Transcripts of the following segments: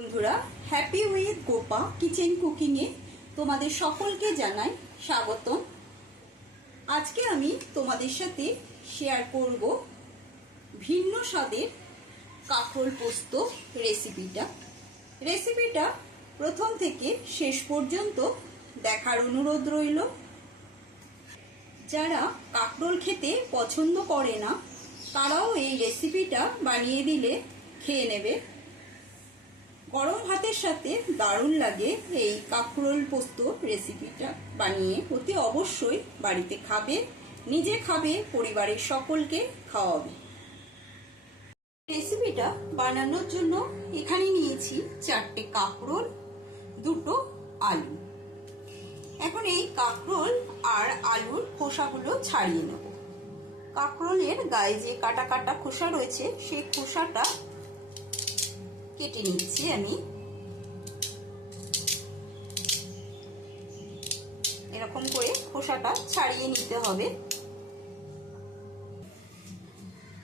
বন্ধুরা happy with Gopa kitchen কুকিংয়ে তোমাদের সকলকে জানাই স্বাগতম। আজকে আমি তোমাদের সাথে শেয়ার করব ভিন্ন স্বাদের কাঁকরোল পোস্ত রেসিপিটা রেসিপিটা প্রথম থেকে শেষ পর্যন্ত দেখার অনুরোধ রইল। যারা কাঁকরোল খেতে পছন্দ করে না, তারাও এই রেসিপিটা বানিয়ে দিলে খেয়ে নেবে। গরম ভাতের সাথে দারুণ লাগে এই কাঁকরোল পোস্ত রেসিপিটা বানিয়ে। অতি অবশ্যই বাড়িতে খাবে, নিজে খাবে, পরিবারের সকলকে খাওয়াবে। রেসিপিটা বানানোর জন্য এখানে নিয়েছি চারটে কাঁকরোল, দুটো আলু। এখন এই কাঁকরোল আর আলুর খোসাগুলো ছাড়িয়ে নেব। কাঁকরোলের গায়ে যে কাটা কাটা খোসা রয়েছে, সেই খোসাটা কেটে নিচ্ছি আমি। এরকম করে খোসাটা ছাড়িয়ে নিতে হবে।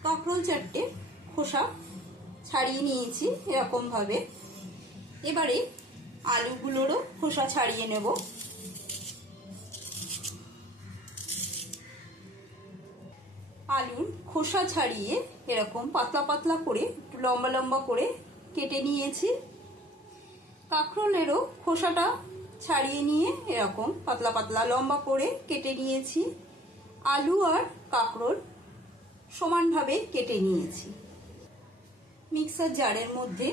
কাঁকরোল চারটে খোসা ছাড়িয়ে নিয়েছি এরকম ভাবে এবারে আলুগুলোরও খোসা ছাড়িয়ে নেব। আলুর খোসা ছাড়িয়ে এরকম পাতলা পাতলা করে লম্বা লম্বা করে কেটে নিয়েছি। কাঁকরোলেরও খোসাটা ছাড়িয়ে নিয়ে এরকম পাতলা পাতলা লম্বা করে কেটে নিয়েছি। আলু আর কাঁকরোল সমানভাবে কেটে নিয়েছি। মিক্সার জারের মধ্যে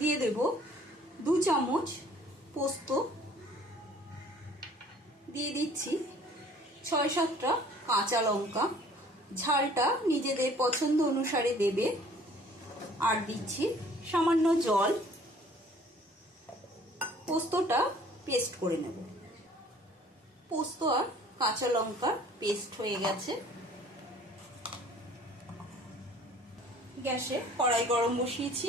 দিয়ে দেব দু চামচ পোস্ত। দিয়ে দিচ্ছি ছয় সাতটা কাঁচা লঙ্কা। ঝালটা নিজেদের পছন্দ অনুসারে দেবে। আর দিচ্ছি সামান্য জল, পোস্তটা পেস্ট করে নেব। পোস্ত আর কাঁচা লঙ্কার পেস্ট হয়ে গেছে। গ্যাসে কড়াই গরম বসিয়েছি।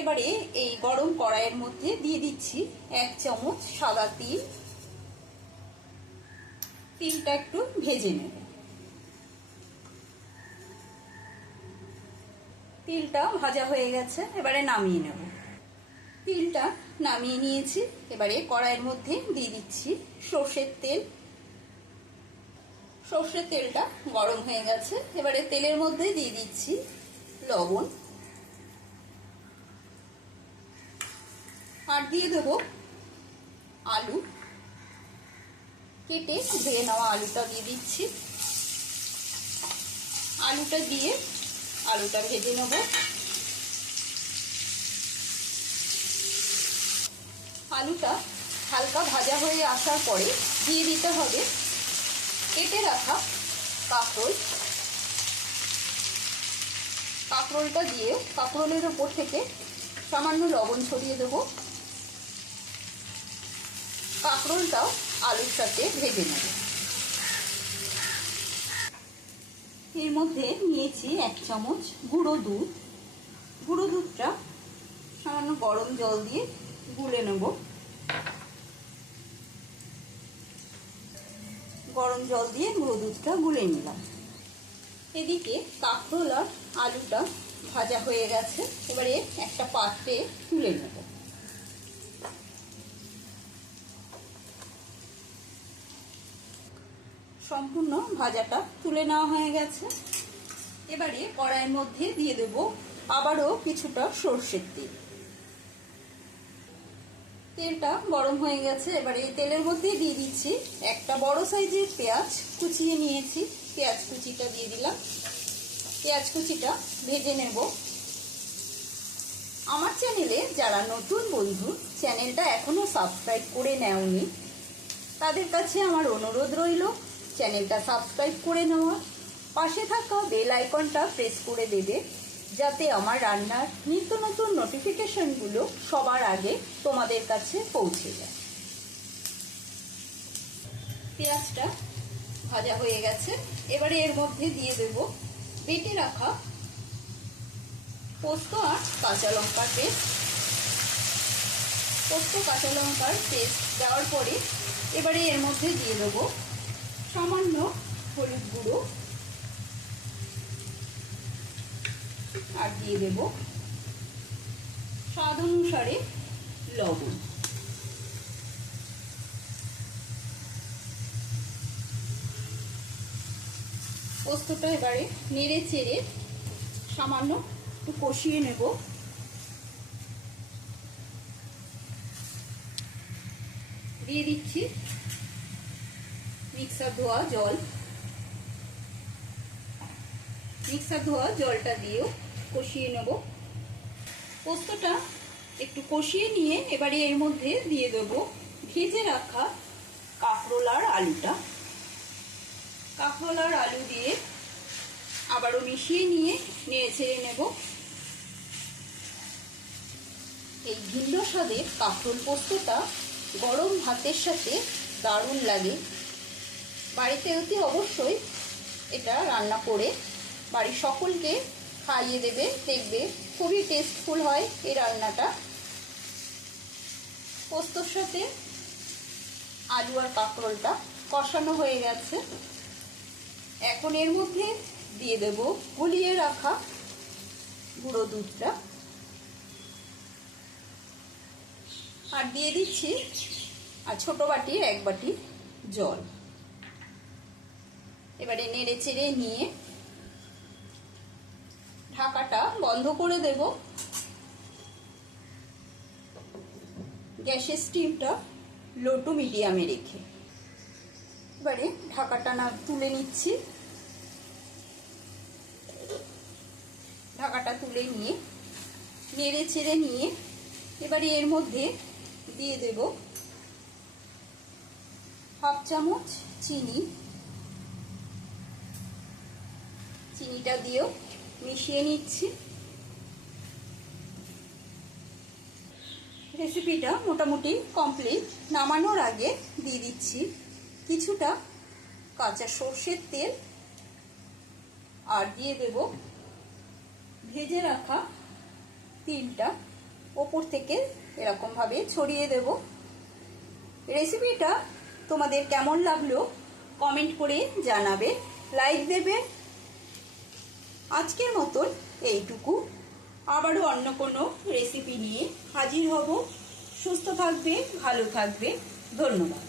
এবারে এই গরম কড়াইয়ের মধ্যে দিয়ে দিচ্ছি এক চামচ সাদা তিল। তিলটা একটু ভেজে নেব। তিলটা ভাজা হয়ে গেছে, এবারে নামিয়ে নেব। তিলটা নামিয়ে নিয়েছি, এবারে কড়াইয়ের মধ্যে দিয়ে দিচ্ছি সর্ষের তেল। সর্ষের তেলটা গরম হয়ে গেছে, এবারে তেলের মধ্যে দিয়ে দিচ্ছি লবণ। আর দিয়ে দেবো আলু। কেটে ধুয়ে নেওয়া আলুটা দিয়ে দিচ্ছি। আলুটা দিয়ে আলুটা ভেজে নেব। আলুটা হালকা ভাজা হয়ে আসার পরে দিয়ে দিতে হবে কেটে রাখা কাঁকরোল। কাঁকরোলটা দিয়ে কাঁকরোলের ওপর থেকে সামান্য লবণ ছড়িয়ে দেব। কাঁকরোলটাও আলুর সাথে ভেজে নেব। এর মধ্যে নিয়েছি এক চামচ গুঁড়ো দুধ। গুঁড়ো দুধটা সামান্য গরম জল দিয়ে গুলে নেব। গরম জল দিয়ে গুঁড়ো দুধটা গুলে নিলাম। এদিকে কাঁকরোল আর আলুটা ভাজা হয়ে গেছে। এবারে একটা পাত্রে তুলে নেব। সম্পূর্ণ ভাজাটা তুলে নেওয়া হয়ে গেছে। এবারে কড়াইয়ের মধ্যে দিয়ে দেব আবারও কিছুটা সর্ষের তেল। তেলটা গরম হয়ে গেছে, এবারে এই তেলের মধ্যে দিয়ে দিচ্ছি একটা বড় সাইজের পেঁয়াজ কুচিয়ে নিয়েছি। পেঁয়াজ কুচিটা দিয়ে দিলাম। পেঁয়াজ কুচিটা ভেজে নেব। আমার চ্যানেলে যারা নতুন বন্ধু, চ্যানেলটা এখনও সাবস্ক্রাইব করে নেওনি, তাদের কাছে আমার অনুরোধ রইল চ্যানেলটা সাবস্ক্রাইব করে নেওয়া। পাশে থাকা বেল আইকনটা প্রেস করে দেবে, যাতে আমার রান্নার নিত্য নতুন নোটিফিকেশনগুলো সবার আগে তোমাদের কাছে পৌঁছে যায়। পেঁয়াজটা ভাজা হয়ে গেছে। এবারে এর মধ্যে দিয়ে দেব বেটে রাখা পোস্ত আর কাঁচা লঙ্কার পেস্ট। পোস্ত কাঁচা লঙ্কার পেস্ট দেওয়ার পরে এবারে এর মধ্যে দিয়ে দেবো সামান্য হলুদ গুঁড়ো আর দিয়ে দেব স্বাদ অনুসারে লবণ। পোস্তটা এবারে নেড়ে চেড়ে সামান্য একটু কষিয়ে নেব। দিয়ে দিচ্ছি মিক্সার ধোয়া জল। মিক্সার ধোয়া জলটা দিয়েও কষিয়ে নেব। পোস্তটা একটু কষিয়ে নিয়ে এবারে এর মধ্যে দিয়ে দেব ভেজে রাখা কাঁকরোল আর আলুটা। কাঁকরোল আর আলু দিয়ে আবারও মিশিয়ে নিয়ে নেড়ে ছেড়ে নেব। এই ভিন্ন স্বাদের কাঁকরোল পোস্তটা গরম ভাতের সাথে দারুণ লাগে। বাড়িতে অতি অবশ্যই এটা রান্না করে বাড়ির সকলকে খাইয়ে দেবে, দেখবে। খুবই টেস্টফুল হয় এই রান্নাটা। পোস্তর সাথে আলু আর কাঁকরোলটা কষানো হয়ে গেছে। এখন এর মধ্যে দিয়ে দেব গুলিয়ে রাখা গুঁড়ো দুধটা। আর দিয়ে দিচ্ছি আর ছোটো বাটির এক বাটি জল। এবারে নেড়ে চেড়ে নিয়ে ঢাকাটা বন্ধ করে দেব। গ্যাসের স্টিমটা লো টু মিডিয়ামে রেখে। এবারে ঢাকাটা না তুলে নিচ্ছি। ঢাকাটা তুলে নিয়ে নেড়ে চেড়ে নিয়ে এবারে এর মধ্যে দিয়ে দেব হাফ চামচ চিনি। চিনিটা দিয়েও মিশিয়ে নিচ্ছি। রেসিপিটা মোটামুটি কমপ্লিট নামানোর আগে দিয়ে দিচ্ছি কিছুটা কাঁচা সর্ষের তেল আর দিয়ে দেব ভেজে রাখা তিলটা। ওপর থেকে এরকমভাবে ছড়িয়ে দেব। রেসিপিটা তোমাদের কেমন লাগল কমেন্ট করে জানাবে। লাইক দেবে আজকের মতন এইটুকু। আবারও অন্য কোনো রেসিপি নিয়ে হাজির হব। সুস্থ থাকবে ভালো থাকবে ধন্যবাদ।